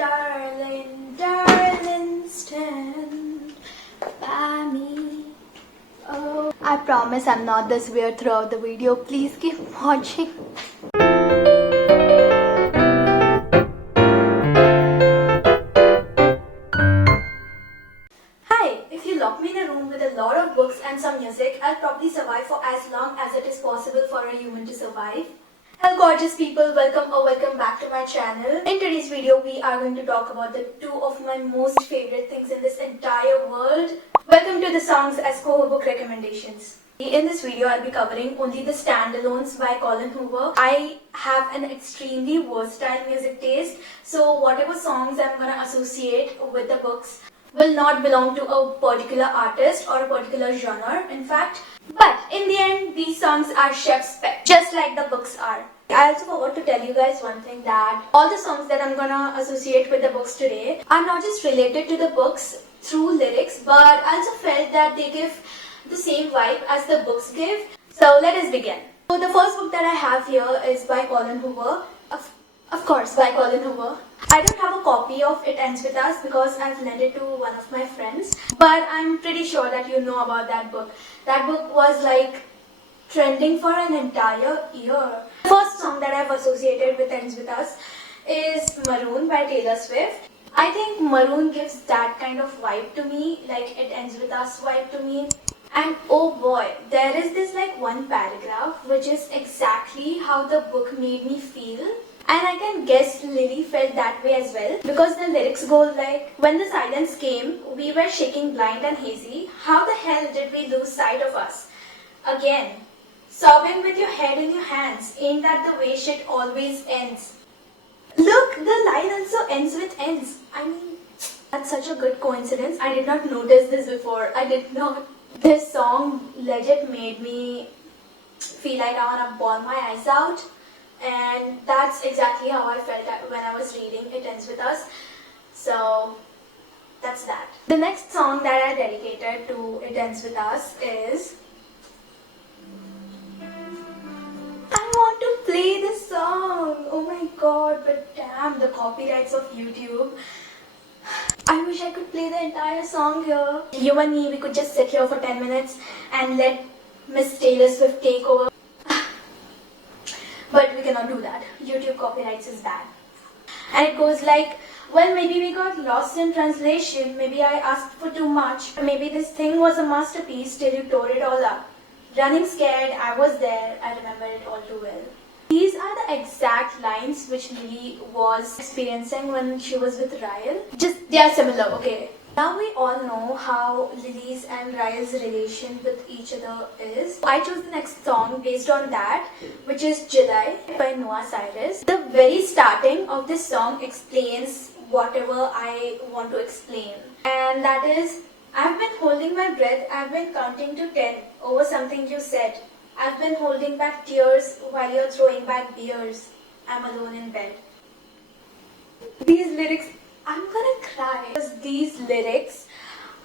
darling, darling, stand by me. Oh, I promise I'm not this weird throughout the video. Please keep watching. Hi, if you lock me in a room with a lot of books and some music, I'll probably survive for as long as it is possible for a human to survive. Hello gorgeous people, welcome back to my channel. In today's video, we are going to talk about the two of my most favorite things in this entire world. Welcome to the songs as COHO book recommendations. In this video, I'll be covering only the standalones by Colin Hoover. I have an extremely versatile music taste, so whatever songs I'm gonna associate with the books will not belong to a particular artist or a particular genre, in fact. But in the end, these songs are chef's spec, just like the books are. I also forgot to tell you guys one thing, that all the songs that I'm gonna associate with the books today are not just related to the books through lyrics, but I also felt that they give the same vibe as the books give. So let us begin. So the first book that I have here is by Colin Hoover. Of course, by Colin Hoover. I don't have a copy of It Ends With Us because I've lent it to one of my friends, but I'm pretty sure that you know about that book. That book was like trending for an entire year. The first song that I've associated with Ends With Us is Maroon by Taylor Swift. I think Maroon gives that kind of vibe to me, like It Ends With Us vibe to me. And oh boy, there is this like one paragraph which is exactly how the book made me feel. And I can guess Lily felt that way as well, because the lyrics go like, when the silence came, we were shaking blind and hazy. How the hell did we lose sight of us? Again, sobbing with your head in your hands. Ain't that the way shit always ends? Look, the line also ends with ends. I mean, that's such a good coincidence. I did not notice this before. I did not. This song legit made me feel like I wanna bawl my eyes out. And that's exactly how I felt when I was reading It Ends With Us. So that's that. The next song that I dedicated to It Ends With Us is... I want to play this song! Oh my god, but damn, the copyrights of YouTube. I wish I could play the entire song here. You and me, we could just sit here for 10 minutes and let Miss Taylor Swift take over. But we cannot do that. YouTube copyrights is bad. And it goes like, well, maybe we got lost in translation. Maybe I asked for too much. Maybe this thing was a masterpiece till you tore it all up. Running scared, I was there. I remember it all too well. These are the exact lines which Lily was experiencing when she was with Ryle. They are similar, okay. Now we all know how Lily's and Ryle's relation with each other is. I chose the next song based on that, which is July by Noah Cyrus. The very starting of this song explains whatever I want to explain. And that is, I've been holding my breath, I've been counting to 10 over something you said. I've been holding back tears while you're throwing back beers. I'm alone in bed. These lyrics, I'm gonna cry, because these lyrics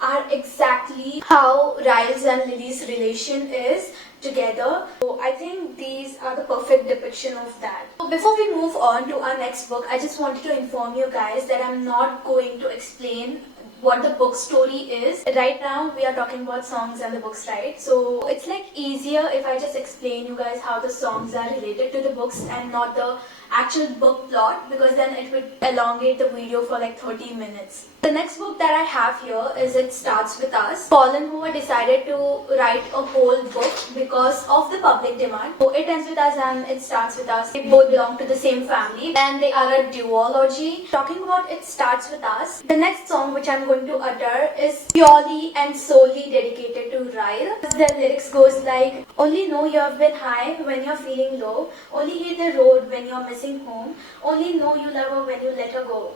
are exactly how Ryle's and Lily's relation is together. So I think these are the perfect depiction of that. So before we move on to our next book, I just wanted to inform you guys that I'm not going to explain what the book story is. Right now we are talking about songs and the books, right? So it's like easier if I just explain you guys how the songs are related to the books and not the actual book plot, because then it would elongate the video for like 30 minutes. The next book that I have here is It Starts With Us. Colin Hoover decided to write a whole book because of the public demand. So It Ends With Us and It Starts With Us, they both belong to the same family and they are a duology. Talking about It Starts With Us, the next song which I'm going to utter is purely and solely dedicated to Ryle. The lyrics goes like, only know you have been high when you're feeling low, only hit the road when you're missing home, only know you love her when you let her go.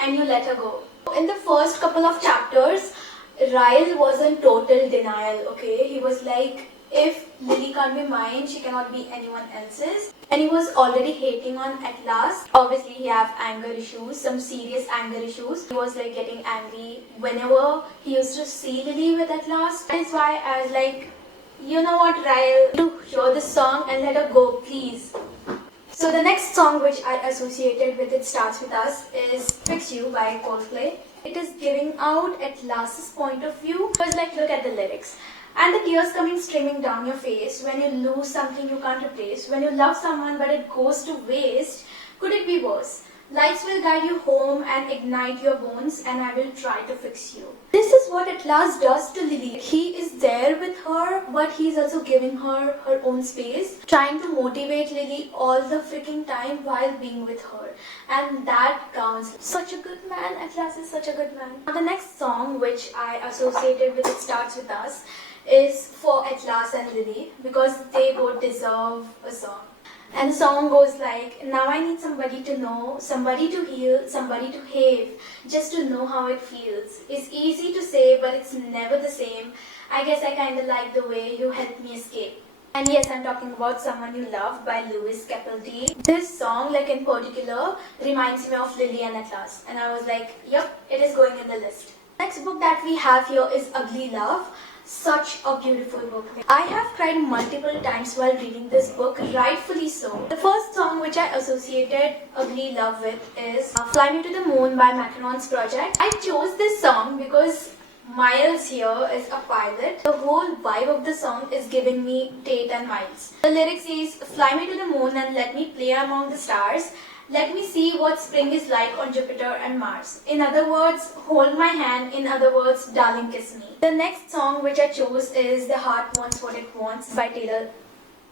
And you let her go. In the first couple of chapters, Ryle was in total denial, okay? He was like, if Lily can't be mine, she cannot be anyone else's. And he was already hating on At Last. Obviously, he have anger issues, some serious anger issues. He was like getting angry whenever he used to see Lily with At Last. That is why I was like, you know what, Ryle, to hear this song and let her go, please. So the next song which I associated with It Starts With Us is Fix You by Coldplay. It is giving out at last's point of view. Because like look at the lyrics. And the tears coming streaming down your face when you lose something you can't replace. When you love someone but it goes to waste. Could it be worse? Lights will guide you home and ignite your bones, and I will try to fix you. This is what At Last does to Lily. He is there with her, but he's also giving her her own space, trying to motivate Lily all the freaking time while being with her. And that counts. Such a good man. At Last is such a good man. Now the next song which I associated with It Starts With Us is for At Last and Lily, because they both deserve a song. And the song goes like, now I need somebody to know, somebody to heal, somebody to have, just to know how it feels. It's easy to say, but it's never the same. I guess I kinda like the way you helped me escape. And yes, I'm talking about Someone You Love by Lewis Capaldi. This song, like in particular, reminds me of Lily and At Last. And I was like, yep, it is going in the list. Next book that we have here is Ugly Love. Such a beautiful book. I have cried multiple times while reading this book, rightfully so. The first song which I associated Ugly Love with is Fly Me to the Moon by Macaron's Project. I chose this song because Miles here is a pilot. The whole vibe of the song is giving me Tate and Miles. The lyrics is, fly me to the moon and let me play among the stars. Let me see what spring is like on Jupiter and Mars. In other words, hold my hand. In other words, darling, kiss me. The next song which I chose is The Heart Wants What It Wants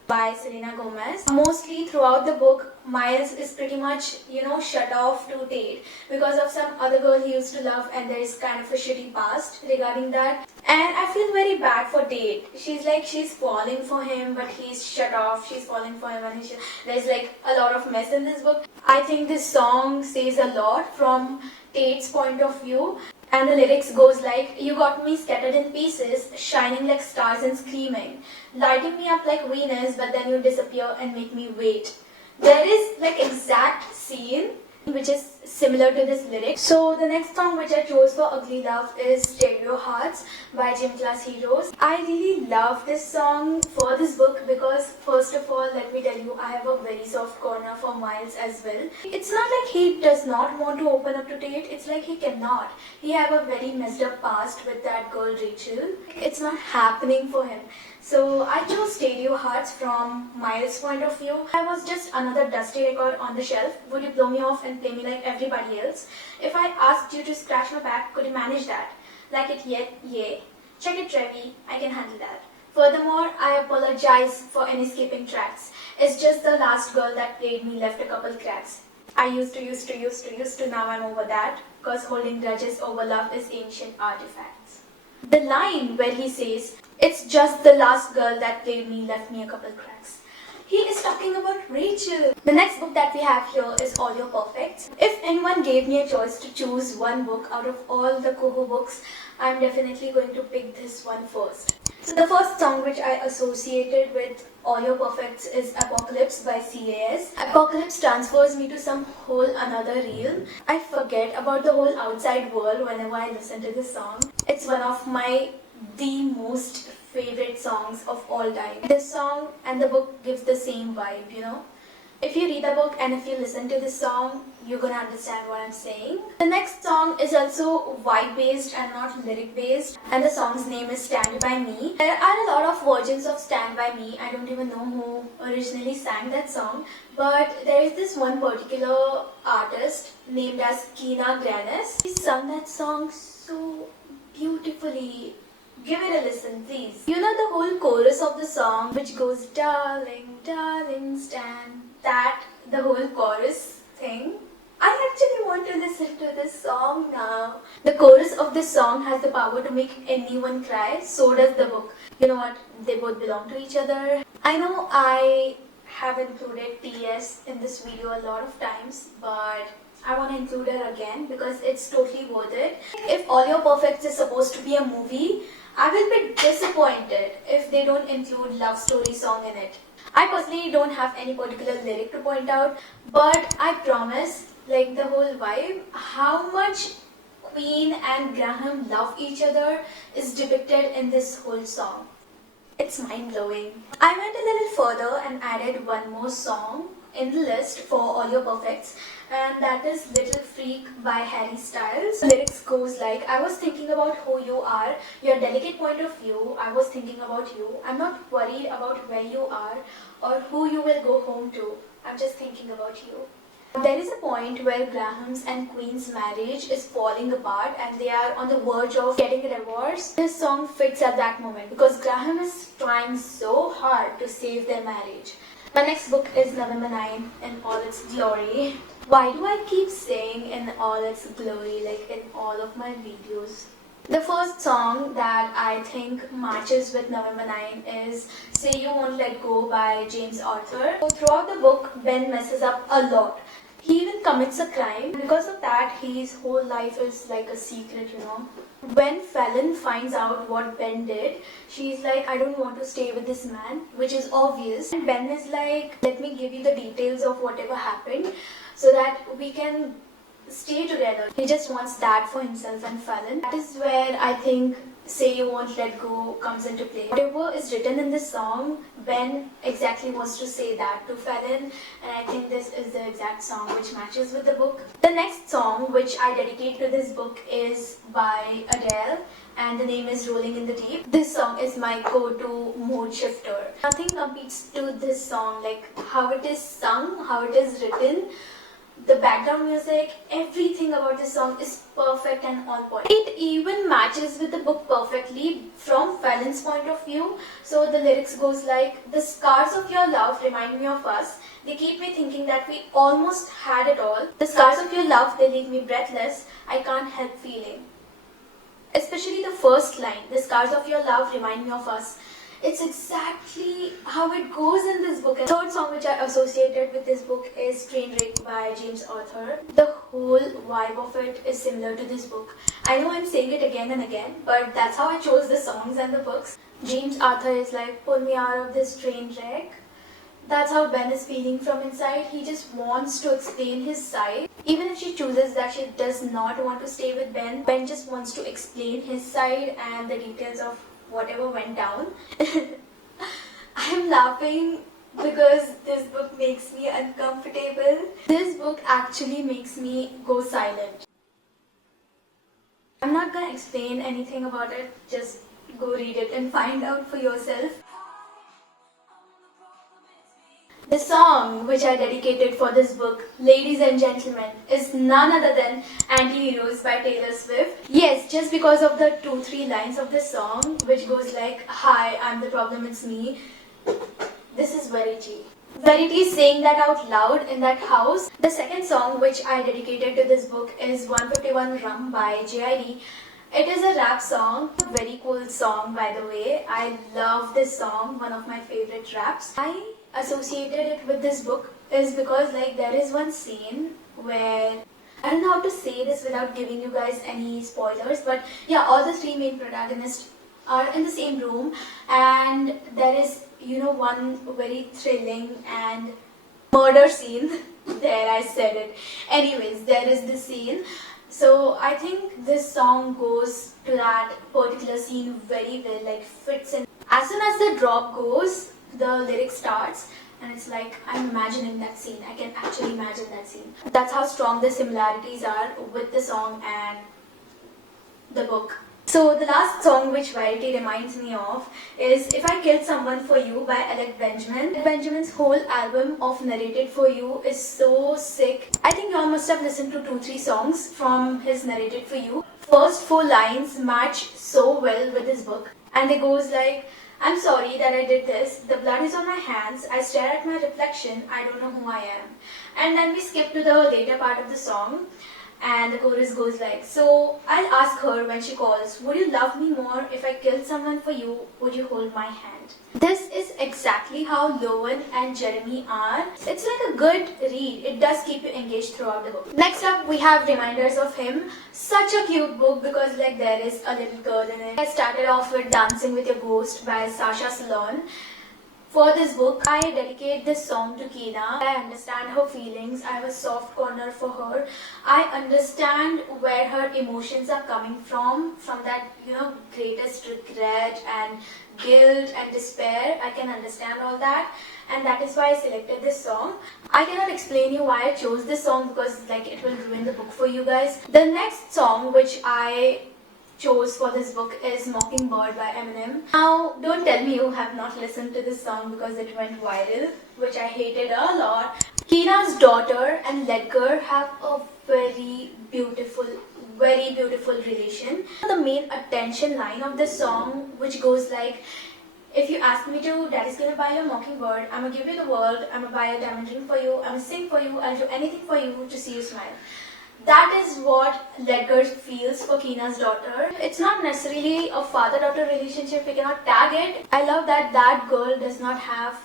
by Selena Gomez. Mostly throughout the book, Miles is pretty much, shut off to Tate because of some other girl he used to love, and there is kind of a shitty past regarding that. And I feel very bad for Tate. She's falling for him, but he's shut off. She's falling for him, and there's like a lot of mess in this book. I think this song says a lot from Tate's point of view. And the lyrics goes like, you got me scattered in pieces, shining like stars and screaming, lighting me up like Venus, but then you disappear and make me wait. There is like exact scene which is similar to this lyric. So the next song which I chose for Ugly Love is Stereo Hearts by Gym Class Heroes. I really love this song for this book because first of all, let me tell you, I have a very soft corner for Miles as well. It's not like he does not want to open up to Tate, it's like he cannot. He have a very messed up past with that girl Rachel. It's not happening for him. So I chose Stereo Hearts from Miles' point of view. I was just another dusty record on the shelf. Would you blow me off and play me like everybody else? If I asked you to scratch my back, could you manage that? Like it yet? Yeah. Check it, Trevi. I can handle that. Furthermore, I apologize for any skipping tracks. It's just the last girl that played me left a couple cracks. I used to, now I'm over that. Cause holding grudges over love is ancient artifacts. The line where he says, it's just the last girl that played me left me a couple cracks. He is talking about Rachel. The next book that we have here is All Your Perfects. If anyone gave me a choice to choose one book out of all the COHO books, I'm definitely going to pick this one first. So the first song which I associated with All Your Perfects is Apocalypse by CAS. Apocalypse transfers me to some whole another realm. I forget about the whole outside world whenever I listen to this song. It's one of the most favorite songs of all time. This song and the book gives the same vibe, If you read the book and if you listen to this song, you're gonna understand what I'm saying. The next song is also vibe based and not lyric based, and the song's name is Stand By Me. There are a lot of versions of Stand By Me. I don't even know who originally sang that song, but there is this one particular artist named as Kina Granis. He sung that song so beautifully. Give it a listen, please. You know the whole chorus of the song which goes, darling, darling, stand. The whole chorus thing. I actually want to listen to this song now. The chorus of this song has the power to make anyone cry. So does the book. You know what? They both belong to each other. I know I have included TS in this video a lot of times, but I want to include her again because it's totally worth it. If All Your Perfects is supposed to be a movie, I will be disappointed if they don't include love story song in it. I personally don't have any particular lyric to point out, but I promise, like the whole vibe, how much Queen and Graham love each other is depicted in this whole song. It's mind-blowing. I went a little further and added one more song in the list for all your perfects, and that is Little Freak by Harry Styles. The lyrics goes like, I was thinking about who you are, your delicate point of view, I was thinking about you. I'm not worried about where you are or who you will go home to. I'm just thinking about you. There is a point where Graham's and Queen's marriage is falling apart and they are on the verge of getting a divorce. This song fits at that moment because Graham is trying so hard to save their marriage. My next book is November 9 in all its glory. Why do I keep saying in all its glory, like in all of my videos? The first song that I think matches with November 9 is Say You Won't Let Go by James Arthur. So throughout the book, Ben messes up a lot. He even commits a crime. Because of that, his whole life is like a secret, you know. When Fallon finds out what Ben did, she's like, I don't want to stay with this man, which is obvious. And Ben is like, let me give you the details of whatever happened so that we can stay together. He just wants that for himself and Fallon. That is where I think Say You Won't Let Go comes into play. Whatever is written in this song, Ben exactly wants to say that to Fallon, and I think this is the exact song which matches with the book. The next song which I dedicate to this book is by Adele, and the name is Rolling in the Deep. This song is my go-to mood shifter. Nothing competes to this song, like how it is sung, how it is written. The background music, everything about this song is perfect and on point. It even matches with the book perfectly from Fallon's point of view. So the lyrics goes like, the scars of your love remind me of us. They keep me thinking that we almost had it all. The scars of your love, they leave me breathless. I can't help feeling. Especially the first line, the scars of your love remind me of us. It's exactly how it goes in this book. And the third song which I associated with this book is Trainwreck by James Arthur. The whole vibe of it is similar to this book. I know I'm saying it again and again, but that's how I chose the songs and the books. James Arthur is like, pull me out of this train wreck. That's how Ben is feeling from inside. He just wants to explain his side. Even if she chooses that she does not want to stay with Ben, Ben just wants to explain his side and the details of whatever went down. I'm laughing because this book makes me uncomfortable. This book actually makes me go silent. I'm not gonna explain anything about it, just go read it and find out for yourself. The song which I dedicated for this book, ladies and gentlemen, is none other than Anti-Heroes by Taylor Swift. Yes, just because of the 2-3 lines of the song which goes like, hi, I'm the problem, it's me. This is Verity. Verity is saying that out loud in that house. The second song which I dedicated to this book is 151 Rum by JID. It is a rap song, a very cool song by the way. I love this song, one of my favorite raps. I associated it with this book is because like there is one scene where, I don't know how to say this without giving you guys any spoilers, but yeah, all the three main protagonists are in the same room and there is, you know, one very thrilling and murder scene. There, I said it. Anyways, there is this scene. So I think this song goes to that particular scene very well, like fits in. As soon as the drop goes, the lyric starts and it's like I'm imagining that scene. I can actually imagine that scene. That's how strong the similarities are with the song and the book. So the last song which Verity reminds me of is If I Killed Someone for You by Alec Benjamin. Benjamin's whole album of Narrated for You is so sick. I think you all must have listened to 2-3 songs from his Narrated for You. First 4 lines match so well with his book and it goes like, I'm sorry that I did this. The blood is on my hands. I stare at my reflection. I don't know who I am. And then we skip to the later part of the song. And the chorus goes like, so I'll ask her when she calls, would you love me more if I killed someone for you? Would you hold my hand? This is exactly how Lowen and Jeremy are. It's like a good read. It does keep you engaged throughout the book. Next up, we have Reminders of Him. Such a cute book because like there is a little girl in it. I started off with Dancing with Your Ghost by Sasha Salon. For this book, I dedicate this song to Keena. I understand her feelings. I have a soft corner for her. I understand where her emotions are coming from that, greatest regret and guilt and despair. I can understand all that, and that is why I selected this song. I cannot explain you why I chose this song because it will ruin the book for you guys. The next song which I chose for this book is Mockingbird by Eminem. Now, don't tell me you have not listened to this song because it went viral, which I hated a lot. Keena's daughter and Ledger have a very beautiful relation. The main attention line of this song, which goes like, if you ask me to, Daddy's gonna buy you a mockingbird, I'm gonna give you the world, I'm gonna buy a diamond ring for you, I'm gonna sing for you, I'll do anything for you to see you smile. That is what Ledger feels for Keena's daughter. It's not necessarily a father-daughter relationship, we cannot tag it. I love that that girl does not have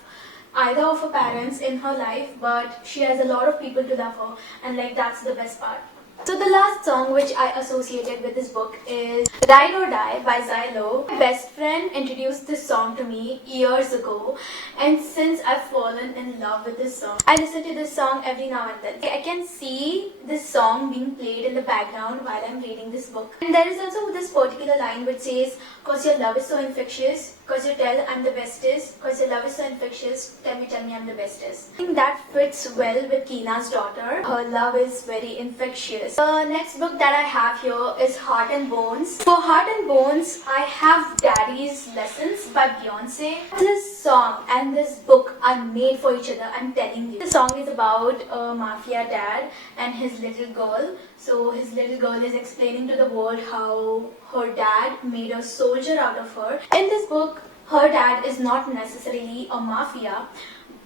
either of her parents in her life, but she has a lot of people to love her, and that's the best part. So the last song which I associated with this book is Ride or Die by Xylo. My best friend introduced this song to me years ago, and since I've fallen in love with this song, I listen to this song every now and then. I can see this song being played in the background while I'm reading this book. And there is also this particular line which says, "Cause your love is so infectious, cause you tell I'm the bestest, cause your love is so infectious, tell me I'm the bestest." I think that fits well with Keena's daughter. Her love is very infectious. The next book that I have here is Heart and Bones. For Heart and Bones, I have Daddy's Lessons by Beyonce. This song and this book are made for each other, I'm telling you. The song is about a mafia dad and his little girl. So his little girl is explaining to the world how her dad made a soldier out of her. In this book, her dad is not necessarily a mafia,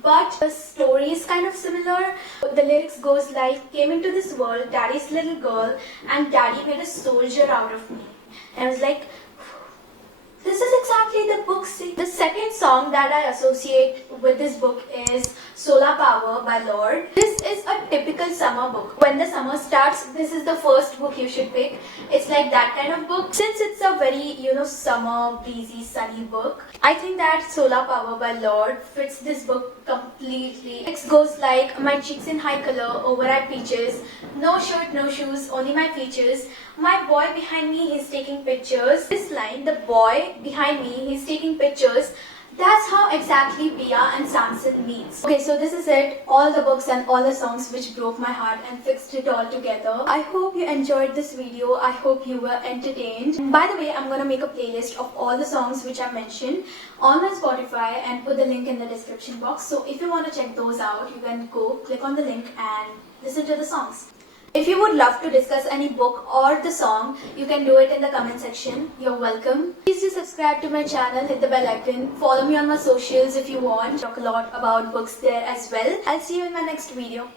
but the story is kind of similar. The lyrics goes like, came into this world, daddy's little girl, and daddy made a soldier out of me. And I was like, this is exactly the book. The second song that I associate with this book is Solar Power by Lorde. This is a typical summer book. When the summer starts, this is the first book you should pick. It's like that kind of book. Since it's a very, summer, breezy, sunny book, I think that Solar Power by Lorde fits this book completely. It goes like, my cheeks in high color, over at peaches, no shirt, no shoes, only my features. My boy behind me, he's taking pictures. This line, the boy behind me, he's taking pictures. That's how exactly Bia and Samson meets. Okay, so this is it. All the books and all the songs which broke my heart and fixed it all together. I hope you enjoyed this video. I hope you were entertained. And by the way, I'm gonna make a playlist of all the songs which I mentioned on my Spotify and put the link in the description box. So if you want to check those out, you can go click on the link and listen to the songs. If you would love to discuss any book or the song, you can do it in the comment section. You're welcome. Please do subscribe to my channel, hit the bell icon, follow me on my socials if you want. Talk a lot about books there as well. I'll see you in my next video.